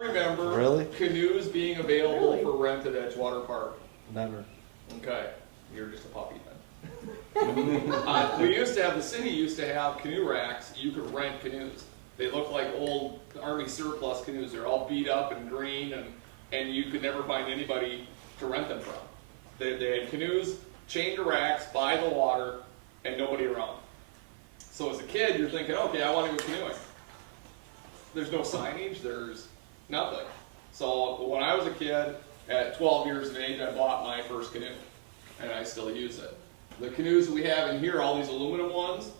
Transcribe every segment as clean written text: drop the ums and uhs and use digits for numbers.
Remember Really? canoes being available for rent at Edgewater Park? Never. Okay, you're just a puppy then. We used to have, the city used to have canoe racks. You could rent canoes. They look like old Army surplus canoes. They're all beat up and green, and you could never find anybody to rent them from. They had canoes chained to racks by the water and nobody around. So as a kid, you're thinking, okay, I want to go canoeing. There's no signage, there's nothing. So when I was a kid, at 12 years of age, I bought my first canoe, and I still use it. The canoes that we have in here, all these aluminum ones,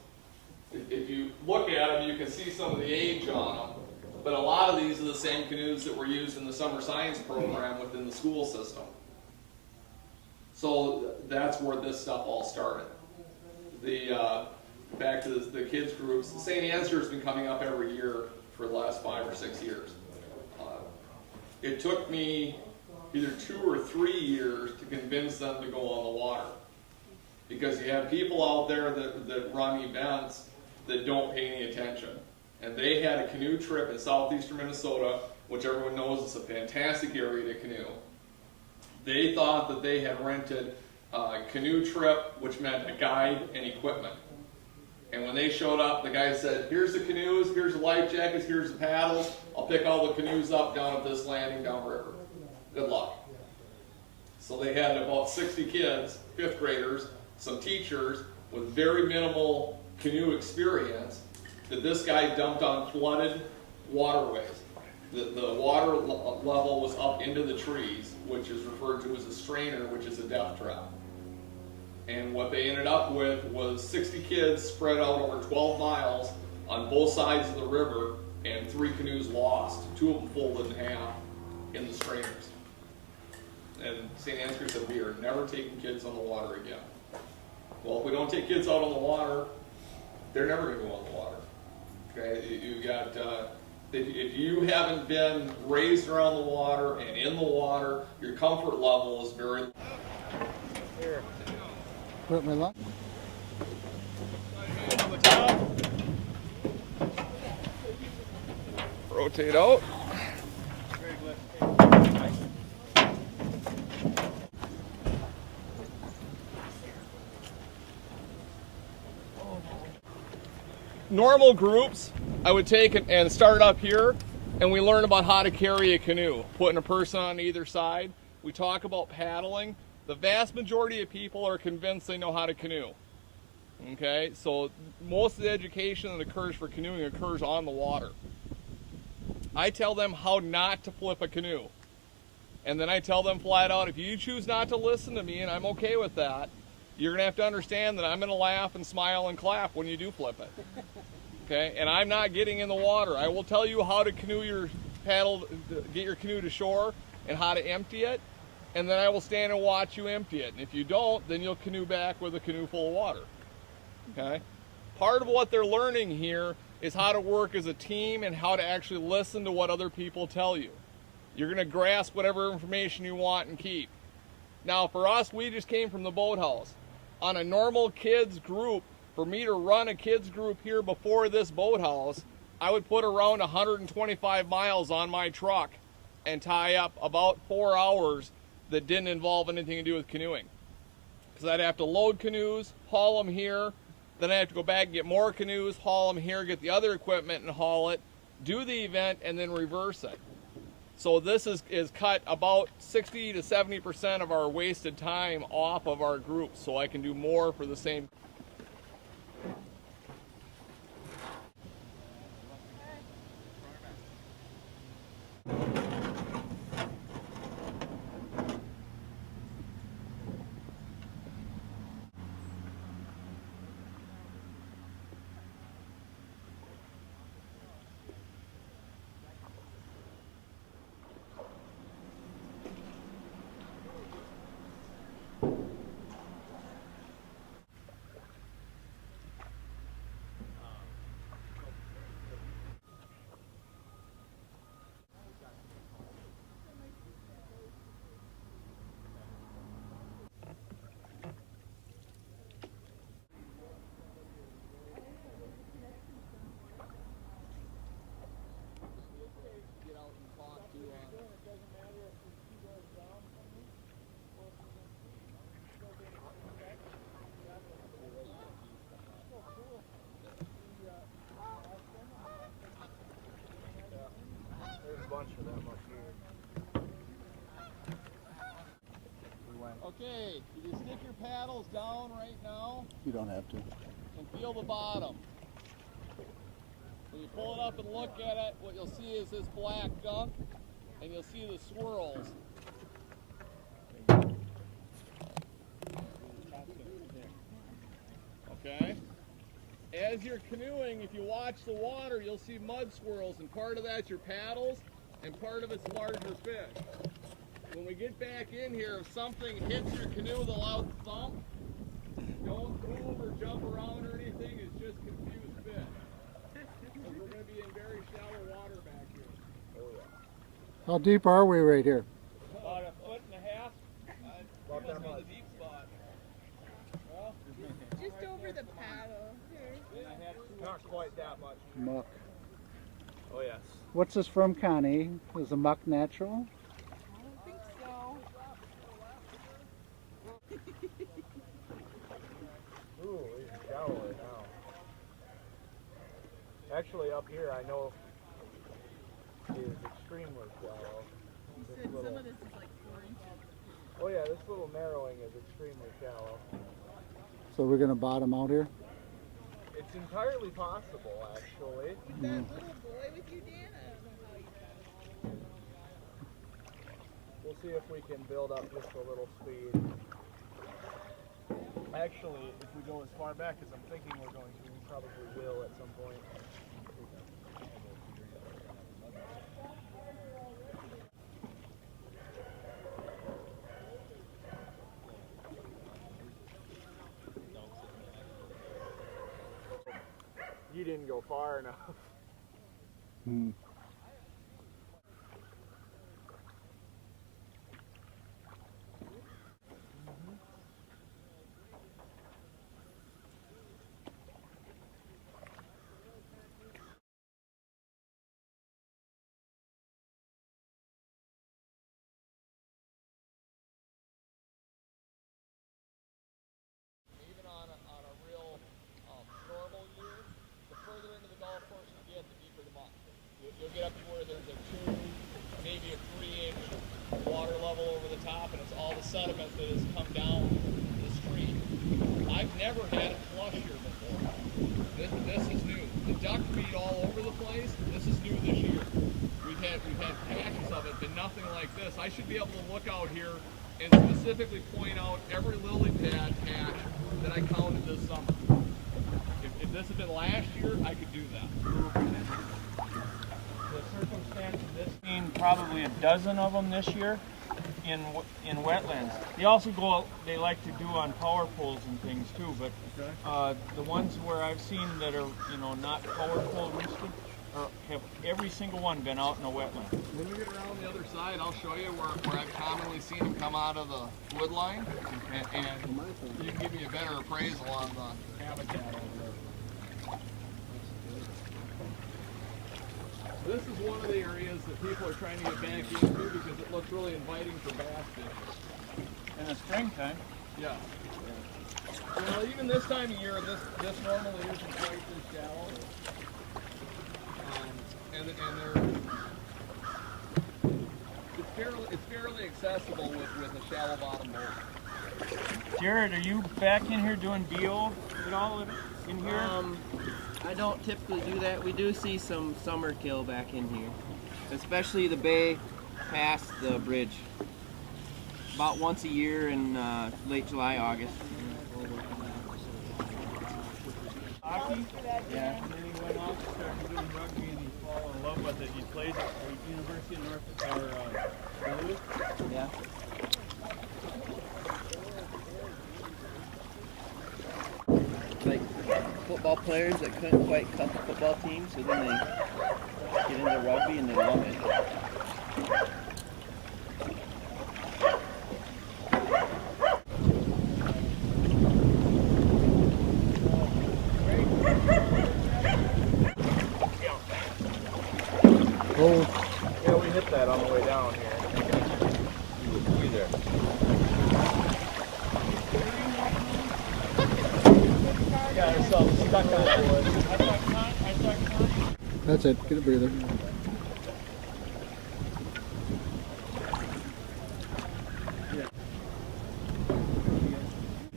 if you look at them, you can see some of the age on them. But a lot of these are the same canoes that were used in the summer science program within the school system. So that's where this stuff all started. Back to the kids groups, St. Ansgar has been coming up every year for the last 5 or 6 years. It took me either 2 or 3 years to convince them to go on the water. Because you have people out there that run events that don't pay any attention. And they had a canoe trip in southeastern Minnesota, which everyone knows is a fantastic area to canoe. They thought that they had rented a canoe trip, which meant a guide and equipment. And when they showed up, the guy said, here's the canoes, here's the life jackets, here's the paddles. I'll pick all the canoes up down at this landing downriver. Good luck. So they had about 60 kids, 5th graders, some teachers with very minimal canoe experience that this guy dumped on flooded waterways. The water level was up into the trees, which is referred to as a strainer, which is a death trap. And what they ended up with was 60 kids spread out over 12 miles on both sides of the river, and 3 canoes lost. 2 of them folded in half in the strainers. And St. Ansgar said, we are never taking kids on the water again. Well, if we don't take kids out on the water, they're never going to go on the water. Okay, you got, if you haven't been raised around the water and in the water, your comfort level is very low. Here. Put my luck. On the top. Rotate out. Normal groups, I would take it and start up here, and we learn about how to carry a canoe, putting a person on either side. We talk about paddling. The vast majority of people are convinced they know how to canoe. Okay, so most of the education that occurs for canoeing occurs on the water. I tell them how not to flip a canoe. And then I tell them flat out, if you choose not to listen to me, and I'm okay with that, you're going to have to understand that I'm going to laugh and smile and clap when you do flip it. Okay, and I'm not getting in the water. I will tell you how to canoe your paddle, get your canoe to shore, and how to empty it. And then I will stand and watch you empty it. And if you don't, then you'll canoe back with a canoe full of water. Okay? Part of what they're learning here is how to work as a team and how to actually listen to what other people tell you. You're going to grasp whatever information you want and keep. Now, for us, we just came from the boathouse. On a normal kids group, for me to run a kids group here before this boathouse, I would put around 125 miles on my truck and tie up about 4 hours that didn't involve anything to do with canoeing. Because I'd have to load canoes, haul them here, then I have to go back and get more canoes, haul them here, get the other equipment and haul it, do the event, and then reverse it. So this is cut about 60 to 70% of our wasted time off of our group, so I can do more for the same. You don't have to. And feel the bottom. When you pull it up and look at it, what you'll see is this black gunk, and you'll see the swirls. Okay? As you're canoeing, if you watch the water, you'll see mud swirls, and part of that's your paddles, and part of it's larger fish. When we get back in here, if something hits your canoe with a loud thump, don't move or jump around or anything, it's just confused fish. Because we're going to be in very shallow water back here. Oh yeah. How deep are we right here? About 1.5 feet. You must be in the deep spot. Well, Just over the paddle. not quite that much. Muck. Oh yes. What's this from, Connie? Is the muck natural? I don't think so. Ooh, it's shallow right now. Actually, up here, I know is extremely shallow. You said some of this is like 4 inches. Oh yeah, this little narrowing is extremely shallow. So we're gonna bottom out here? It's entirely possible, actually. With that little boy with you, Dan, I don't know how you did. We'll see if we can build up just a little speed. Actually, if we go as far back as I'm thinking we're going to, we probably will at some point. You didn't go far enough. Hmm. Even on a real normal year, the further into the golf course you get, the deeper the muck. You'll get up to where there's a 2, maybe a 3-inch water level over the top, and it's all the sediment that has come down the street. I've never had it flush here before. This is new. The duck feed all over the place. This is new this year. We've had patches of it, but nothing like this. I should be able to look out here and specifically point out every lily pad patch that I counted this summer. If this had been last year, I could do that. The circumstance of this being probably a dozen of them this year in wetlands. They also they like to do on power poles and things too, but the ones where I've seen that are, not power pole roosted, have every single one been out in a wetland. When we get around the other side, I'll show you where I've commonly seen them come out of the wood line, and you can give me a better appraisal on the habitat over there. This is one of the areas that people are trying to get back into because it looks really inviting for bass fishing. In the springtime. Yeah. Well, even this time of year, this normally isn't quite this shallow. And it's fairly accessible with a shallow bottom boat. Jared, are you back in here doing BO at all in here? I don't typically do that. We do see some summer kill back in here, especially the bay past the bridge. About once a year in late July, August. Hockey? Yeah. And then he went off and started doing rugby and he fell in love with it. He played at University of Duluth. Yeah. Like football players that couldn't quite cut the football team, so then they get into rugby and they love it. Oh, Yeah, we hit that on the way down here. We there. Got ourselves stuck on wood. that's it. Get a breather.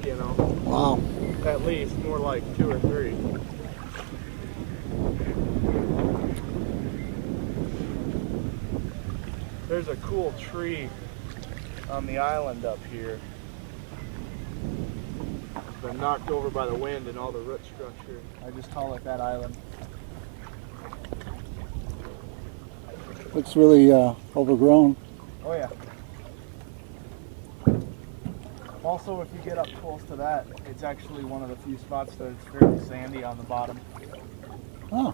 You know. Wow. At least, more like 2 or 3. There's a cool tree on the island up here. It's been knocked over by the wind and all the root structure. I just call it that island. Looks really overgrown. Oh yeah. Also, if you get up close to that, it's actually one of the few spots that it's fairly sandy on the bottom. Oh.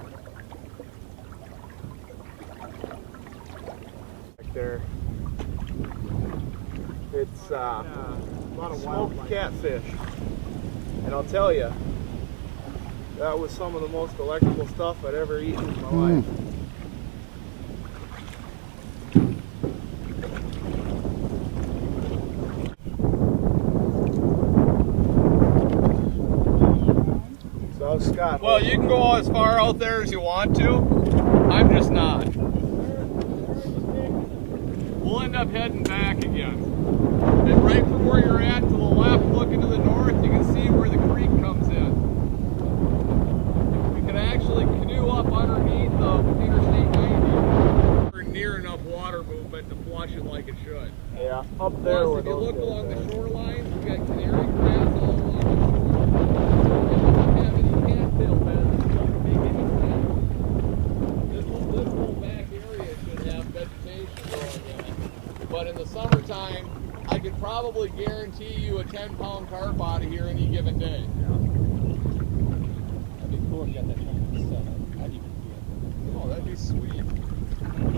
Right there. It's a lot of smoked catfish. And I'll tell you, that was some of the most delectable stuff I'd ever eaten in my life. So, Scott. Well, you can go as far out there as you want to. I'm just not. We'll end up heading back again. And right from where you're at to the left, looking to the north, you can see where the creek comes in. We can actually canoe up underneath the Interstate 90. We're near enough water movement to flush it like it should. Yeah, up there. Plus, if you look along the shoreline, we got canary grass all along the shore. And we don't have any cattail beds. It doesn't make any sense. This whole back area should have vegetation growing in it. But in the summertime, I could probably guarantee you a 10-pound carp out of here any given day. That'd be cool if you got that kind of set up. I'd even do it. Oh, that'd be sweet.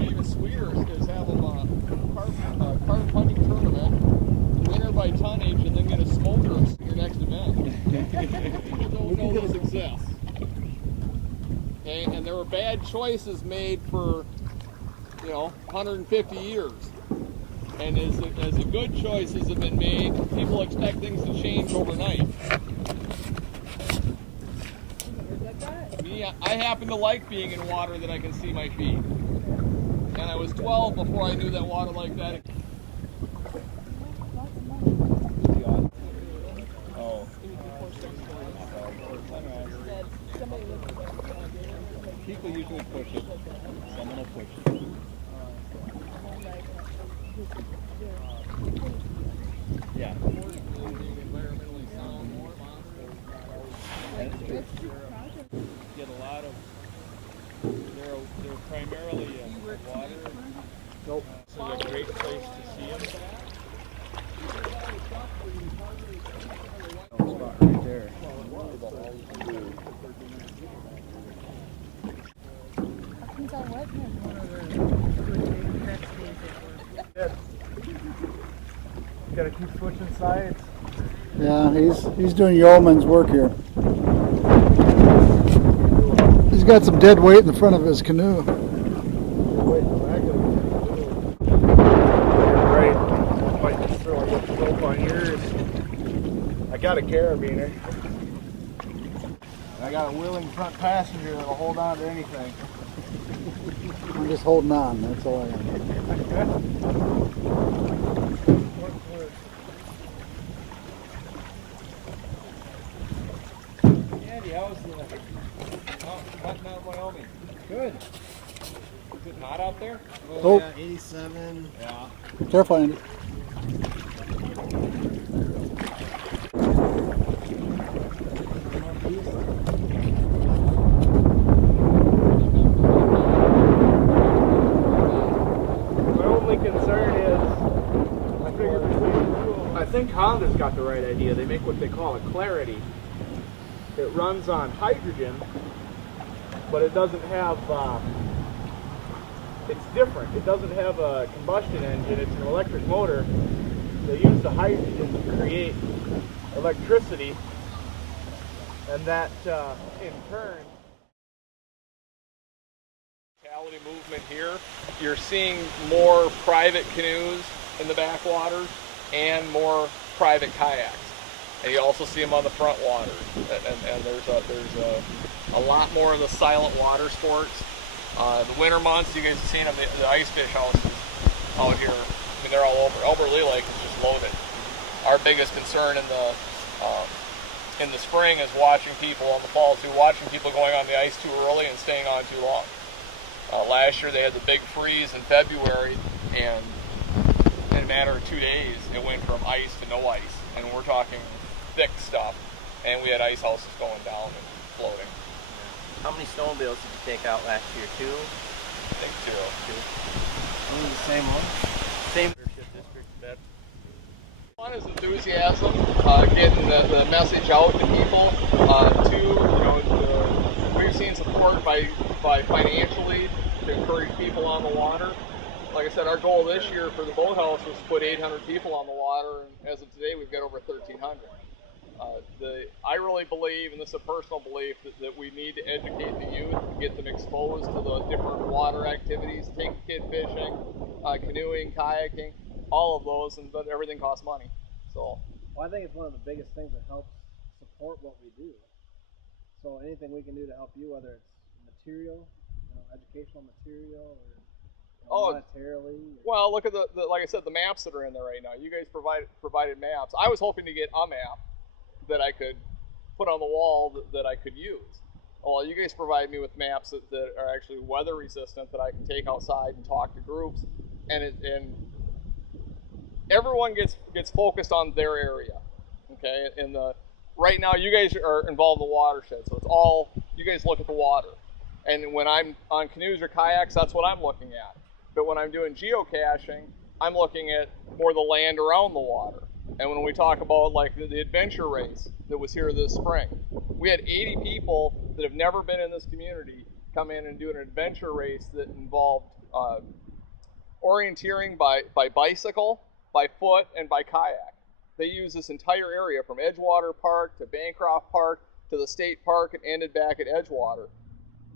Even sweeter is have them carp hunting tournament, winner by tonnage, and then get a smoker in your next event. People don't know this exists. Okay, and there were bad choices made for, 150 years. And as the good choices have been made, people expect things to change overnight. Me, I happen to like being in water that I can see my feet. And I was 12 before I knew that water like that. Oh. People usually push it. Someone will push it. Yeah. Get a lot of. They're primarily water. Nope. So it's a great place to see them. Spot right there. Gotta keep switching sides. Yeah, he's doing yeoman's work here. He's got some dead weight in the front of his canoe. Right. Might just throw a little rope on yours. I got a carabiner. I got a willing front passenger that'll hold on to anything. I'm just holding on, that's all I am. Andy, how's the hunting out in Wyoming? Good. Is it hot out there? Oh. Yeah, 87. Yeah. Careful, Andy. My only concern is, I think Honda's got the right idea. They make what they call a clarity. It runs on hydrogen, but it doesn't have, it's different. It doesn't have a combustion engine, it's an electric motor. They use the hydrogen to create electricity, and that in turn, Movement here, you're seeing more private canoes in the backwaters and more private kayaks, and you also see them on the front waters. And there's a lot more of the silent water sports. The winter months, you guys have seen them, the ice fish houses out here. I mean, they're all over. Albert Lea Lake is just loaded. Our biggest concern in the in the spring is watching people, in the fall too, watching people going on the ice too early and staying on too long. Last year they had the big freeze in February, and in a matter of 2 days it went from ice to no ice, and we're talking thick stuff, and we had ice houses going down and floating. How many snowmobiles did you take out last year? 2? I think 0. Only the same one? Same district, bet. One is enthusiasm, getting the message out to people. Two, we've seen support by financially to encourage people on the water. Like I said, our goal this year for the boathouse was to put 800 people on the water, and as of today, we've got over 1,300. I really believe, and this is a personal belief, that we need to educate the youth and get them exposed to the different water activities, take a kid fishing, canoeing, kayaking, all of those, but everything costs money. So, well, I think it's one of the biggest things that helps support what we do. So anything we can do to help you, whether it's material, educational material, or monetarily. Well, look at the like I said, the maps that are in there right now. You guys provided maps. I was hoping to get a map that I could put on the wall that I could use. Well, you guys provide me with maps that are actually weather resistant that I can take outside and talk to groups, and everyone gets focused on their area. Okay, right now you guys are involved in the watershed, so it's all you guys look at the water. And when I'm on canoes or kayaks, that's what I'm looking at. But when I'm doing geocaching, I'm looking at more the land around the water. And when we talk about like the adventure race that was here this spring, we had 80 people that have never been in this community come in and do an adventure race that involved orienteering by bicycle, by foot, and by kayak. They used this entire area from Edgewater Park to Bancroft Park to the state park and ended back at Edgewater.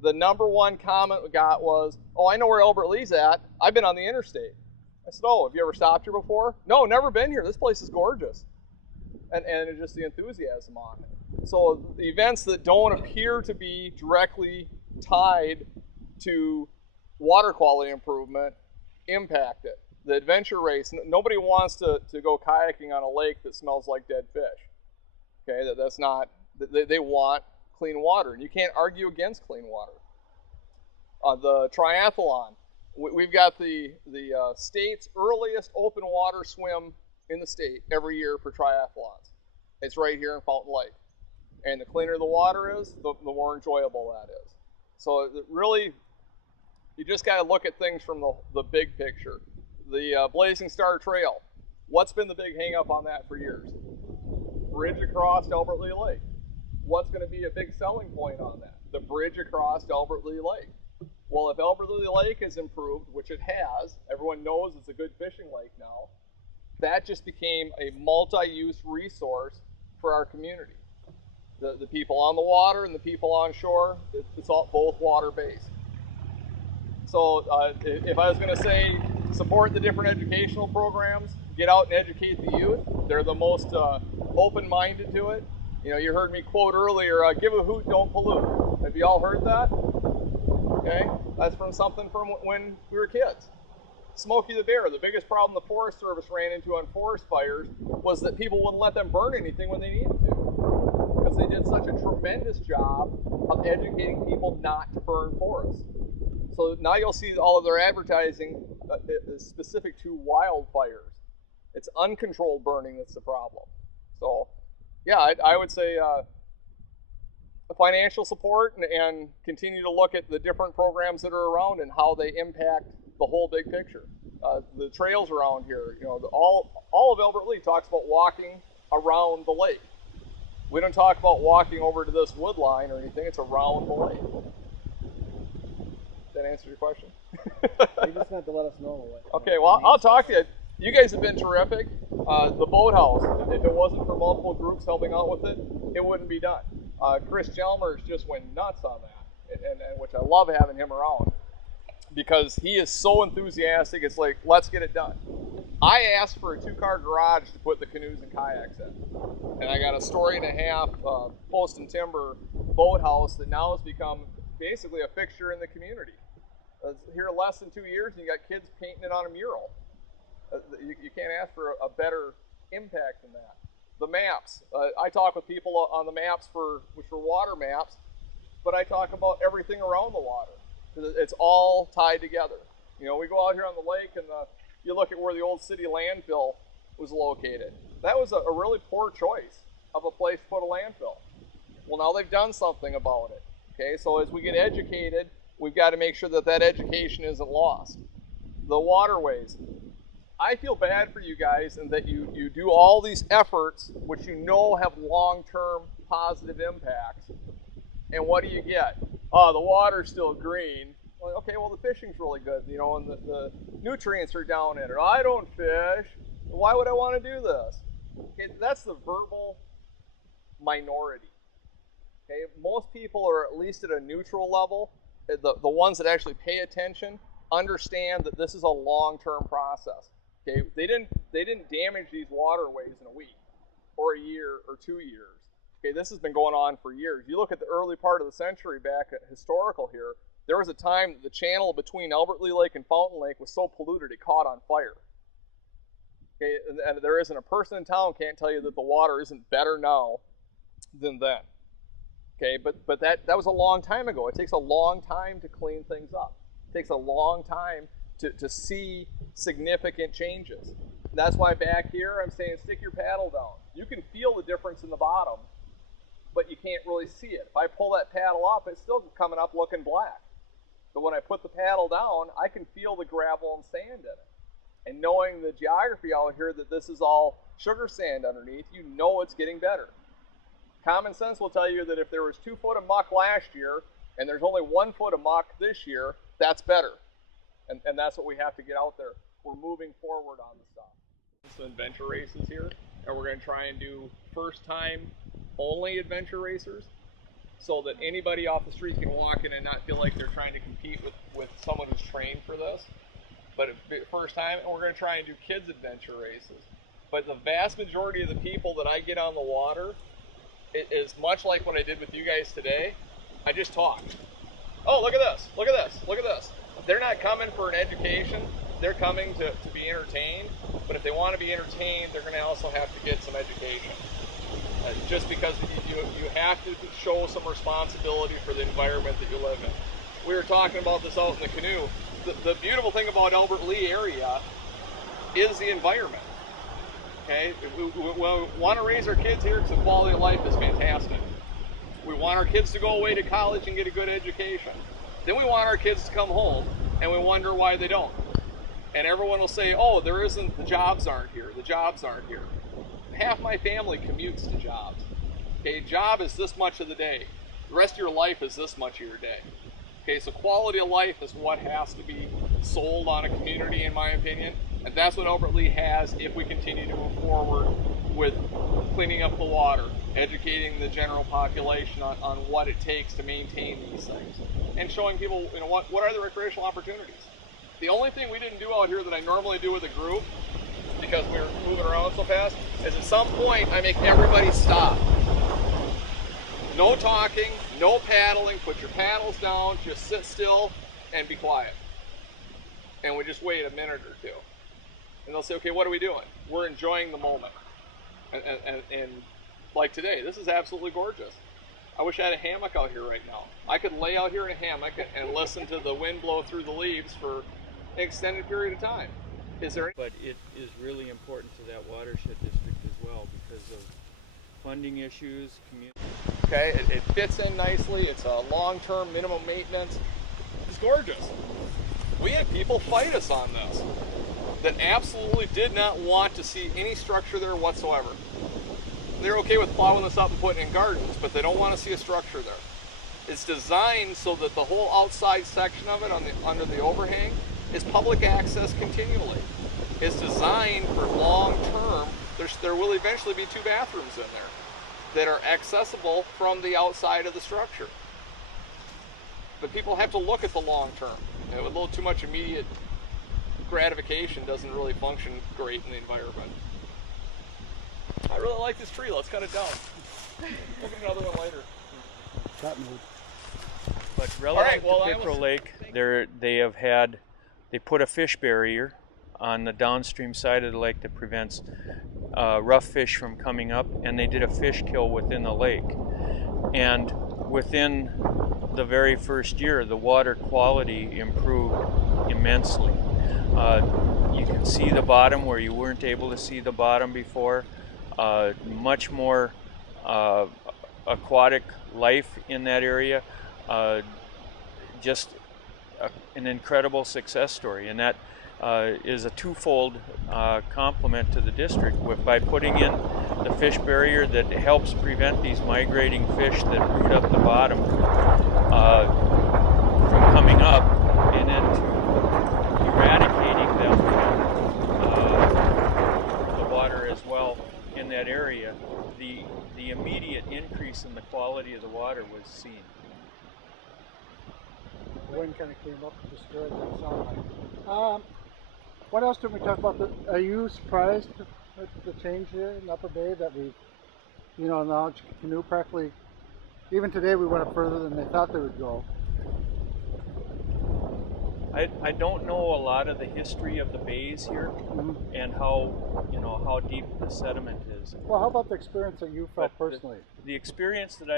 The number one comment we got was, "Oh, I know where Albert Lea's at. I've been on the interstate." I said, "Oh, have you ever stopped here before?" "No, never been here. This place is gorgeous." And it's just the enthusiasm on it. So the events that don't appear to be directly tied to water quality improvement impact it. The adventure race, nobody wants to go kayaking on a lake that smells like dead fish. Okay, that's not, they want clean water, and you can't argue against clean water. The triathlon, we've got the state's earliest open water swim in the state every year for triathlons. It's right here in Fountain Lake. And the cleaner the water is, the more enjoyable that is. So really, you just got to look at things from the big picture. The Blazing Star Trail, what's been the big hang up on that for years? Bridge across Albert Lea Lake. What's going to be a big selling point on that? The bridge across Albert Lea Lake. Well, if Albert Lea Lake is improved, which it has, everyone knows it's a good fishing lake now, that just became a multi-use resource for our community. The people on the water and the people on shore, it's all both water-based. So if I was going to say support the different educational programs, get out and educate the youth, they're the most open-minded to it. You heard me quote earlier, give a hoot, don't pollute. Have you all heard that? Okay, that's from something from when we were kids. Smokey the Bear, the biggest problem the Forest Service ran into on forest fires was that people wouldn't let them burn anything when they needed to, because they did such a tremendous job of educating people not to burn forests. So now you'll see all of their advertising is specific to wildfires. It's uncontrolled burning that's the problem. So yeah, I would say financial support and continue to look at the different programs that are around and how they impact the whole big picture. The trails around here, all of Albert Lea talks about walking around the lake. We don't talk about walking over to this wood line or anything. It's around the lake. Does that answer your question? You just have to let us know. Okay, well, I'll talk to you. You guys have been terrific. The boathouse, if it wasn't for multiple groups helping out with it, it wouldn't be done. Chris Chalmers just went nuts on that, and which I love having him around because he is so enthusiastic. It's like, let's get it done. I asked for a 2-car garage to put the canoes and kayaks in, and I got a 1.5-story post and timber boathouse that now has become basically a fixture in the community. Here less than 2 years, and you got kids painting it on a mural. You can't ask for a better impact than that. the maps. I talk with people on the maps which are water maps, but I talk about everything around the water. It's all tied together. You know, we go out here on the lake and you look at where the old city landfill was located. That was a really poor choice of a place to put a landfill. Well, now they've done something about it. Okay, so as we get educated, we've got to make sure that that education isn't lost. The waterways. I feel bad for you guys in that you do all these efforts which you know have long-term positive impacts. And what do you get? Oh, the water's still green. Well, okay, well the fishing's really good, you know, and the nutrients are down in it. I don't fish. Why would I want to do this? Okay, that's the verbal minority. Okay, most people are at least at a neutral level. The ones that actually pay attention understand that this is a long-term process. Okay, they didn't damage these waterways in a week, or a year, or 2 years. Okay, this has been going on for years. You look at the early part of the century back at historical here, there was a time that the channel between Albert Lea Lake and Fountain Lake was so polluted it caught on fire. Okay, and there isn't a person in town can't tell you that the water isn't better now than then. Okay, but that was a long time ago. It takes a long time to clean things up. It takes a long time to see significant changes. That's why back here I'm saying stick your paddle down. You can feel the difference in the bottom, but you can't really see it. If I pull that paddle up, it's still coming up looking black. But when I put the paddle down, I can feel the gravel and sand in it. And knowing the geography out here that this is all sugar sand underneath, you know it's getting better. Common sense will tell you that if there was 2 foot of muck last year and there's only 1 foot of muck this year, that's better. And that's what we have to get out there. We're moving forward on the stuff. Some adventure races here, and we're going to try and do first time only adventure racers so that anybody off the street can walk in and not feel like they're trying to compete with someone who's trained for this. But first time, and we're going to try and do kids adventure races. But the vast majority of the people that I get on the water, it is much like what I did with you guys today. I just talk. Oh, look at this, look at this, look at this. They're not coming for an education, they're coming to be entertained. But if they want to be entertained, they're going to also have to get some education. Just because you have to show some responsibility for the environment that you live in. We were talking about this out in the canoe. The beautiful thing about Albert Lea area is the environment. Okay, we want to raise our kids here because the quality of life is fantastic. We want our kids to go away to college and get a good education. Then we want our kids to come home and we wonder why they don't. And everyone will say, oh, the jobs aren't here, the jobs aren't here. Half my family commutes to jobs. Okay, job is this much of the day. The rest of your life is this much of your day. Okay, so quality of life is what has to be sold on a community, in my opinion. And that's what Albert Lea has if we continue to move forward with cleaning up the water, educating the general population on what it takes to maintain these things, and showing people, you know, what are the recreational opportunities. The only thing we didn't do out here that I normally do with a group, because we were moving around so fast, is at some point I make everybody stop. No talking, no paddling, put your paddles down, just sit still and be quiet. And we just wait a minute or two. And they'll say, okay, what are we doing? We're enjoying the moment. And like today, this is absolutely gorgeous. I wish I had a hammock out here right now. I could lay out here in a hammock and listen to the wind blow through the leaves for an extended period of time. But it is really important to that watershed district as well because of funding issues, community. Okay, it fits in nicely. It's a long-term minimum maintenance. It's gorgeous. We had people fight us on this that absolutely did not want to see any structure there whatsoever. They're okay with plowing this up and putting in gardens, but they don't want to see a structure there. It's designed so that the whole outside section of it under the overhang is public access continually. It's designed for long-term. There will eventually be 2 bathrooms in there that are accessible from the outside of the structure. But people have to look at the long-term. You know, a little too much immediate gratification doesn't really function great in the environment. I really like this tree. Let's cut it down. We'll get another one later. But relative to Pickerel Lake, they put a fish barrier on the downstream side of the lake that prevents rough fish from coming up, and they did a fish kill within the lake. And within the very first year, the water quality improved immensely. You can see the bottom where you weren't able to see the bottom before. Much more aquatic life in that area. Just an incredible success story, and that is a twofold compliment to the district by putting in the fish barrier that helps prevent these migrating fish that root up the bottom from coming up, and then to eradicating them from the water as well in that area. The immediate increase in the quality of the water was seen. The wind kind of came up and destroyed that sound line. What else did we talk about? Are you surprised at the change here in Upper Bay that we, now canoe practically, even today we went up further than they thought they would go. I don't know a lot of the history of the bays here, and how deep the sediment is. Well, how about the experience that you felt personally? The experience that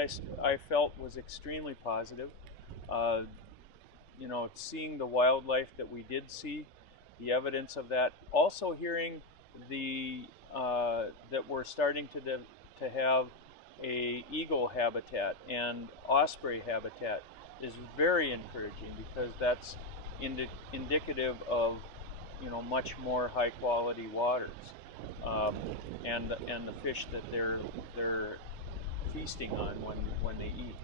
I felt was extremely positive. Seeing the wildlife that we did see, the evidence of that. Also hearing that we're starting to have a eagle habitat and osprey habitat is very encouraging, because that's indicative of much more high quality waters, and the fish that they're feasting on when they eat.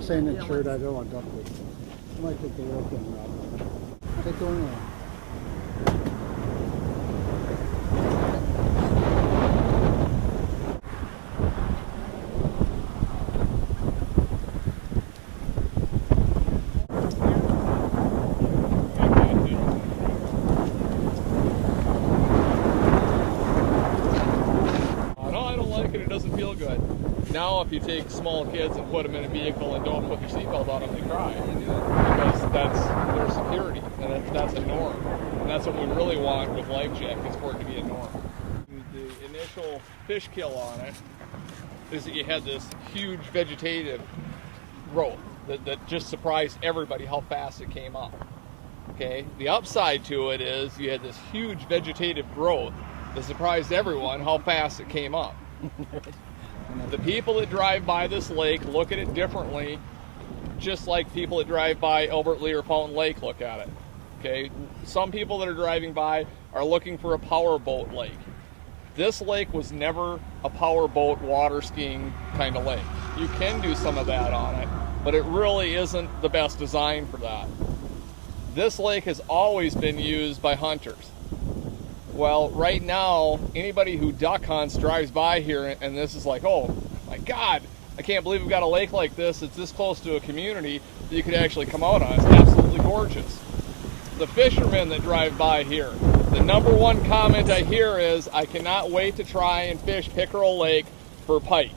Saying that shirt, I don't want to dump it. I might take the rope in, Rob. Take the one off. Now, if you take small kids and put them in a vehicle and don't put their seatbelt on them, they cry, because that's their security, and that's a norm. And that's what we really want with life jack, is for it to be a norm. The initial fish kill on it is that you had this huge vegetative growth that just surprised everybody how fast it came up. Okay, the upside to it is you had this huge vegetative growth that surprised everyone how fast it came up. The people that drive by this lake look at it differently, just like people that drive by Albert Lea or Fountain Lake look at it. Okay, some people that are driving by are looking for a power boat lake. This lake was never a power boat water skiing kind of lake. You can do some of that on it, but it really isn't the best design for that. This lake has always been used by hunters. Well, right now, anybody who duck hunts drives by here, and this is like, oh my God, I can't believe we've got a lake like this. It's this close to a community that you could actually come out on. It's absolutely gorgeous. The fishermen that drive by here, the number one comment I hear is, I cannot wait to try and fish Pickerel Lake for pike.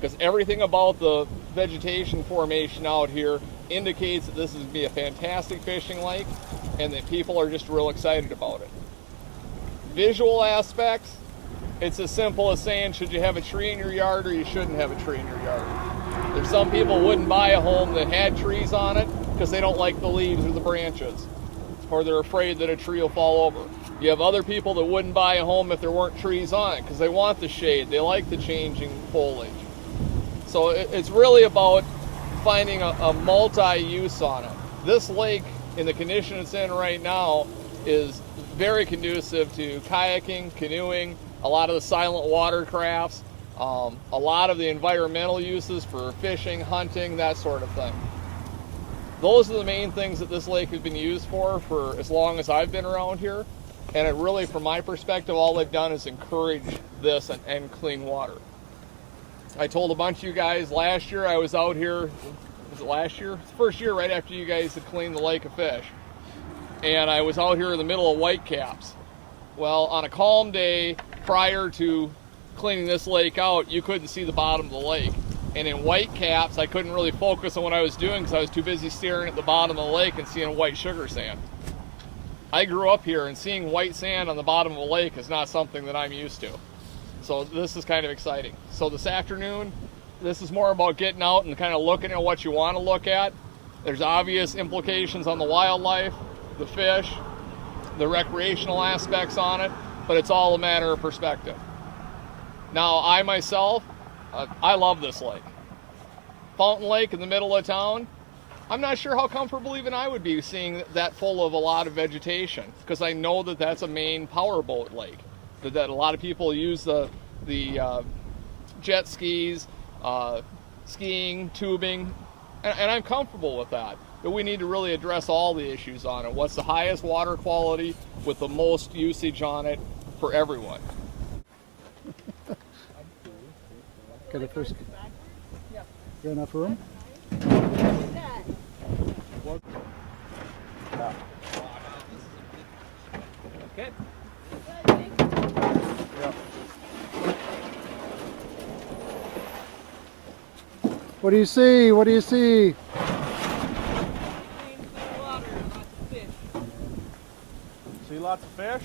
Because everything about the vegetation formation out here indicates that this is going to be a fantastic fishing lake and that people are just real excited about it. Visual aspects, it's as simple as saying, should you have a tree in your yard or you shouldn't have a tree in your yard. There's some people who wouldn't buy a home that had trees on it because they don't like the leaves or the branches, or they're afraid that a tree will fall over. You have other people that wouldn't buy a home if there weren't trees on it because they want the shade, they like the changing foliage. So it's really about finding a multi-use on it. This lake, in the condition it's in right now, is very conducive to kayaking, canoeing, a lot of the silent water crafts, a lot of the environmental uses for fishing, hunting, that sort of thing. Those are the main things that this lake has been used for as long as I've been around here. And it really, from my perspective, all they've done is encourage this and clean water. I told a bunch of you guys last year I was out here, was it last year? It's the first year right after you guys had cleaned the lake of fish. And I was out here in the middle of whitecaps. Well, on a calm day prior to cleaning this lake out, you couldn't see the bottom of the lake. And in whitecaps, I couldn't really focus on what I was doing because I was too busy staring at the bottom of the lake and seeing white sugar sand. I grew up here, and seeing white sand on the bottom of a lake is not something that I'm used to. So this is kind of exciting. So this afternoon, this is more about getting out and kind of looking at what you want to look at. There's obvious implications on the wildlife, the fish, the recreational aspects on it, but it's all a matter of perspective. Now, I myself, I love this lake. Fountain Lake in the middle of town, I'm not sure how comfortable even I would be seeing that full of a lot of vegetation, because I know that that's a main powerboat lake, that a lot of people use the jet skis, skiing, tubing, and I'm comfortable with that. But we need to really address all the issues on it. What's the highest water quality with the most usage on it for everyone? Got a first. Got enough room? Okay. What do you see? What do you see? See lots of fish?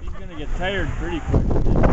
He's gonna get tired pretty quick.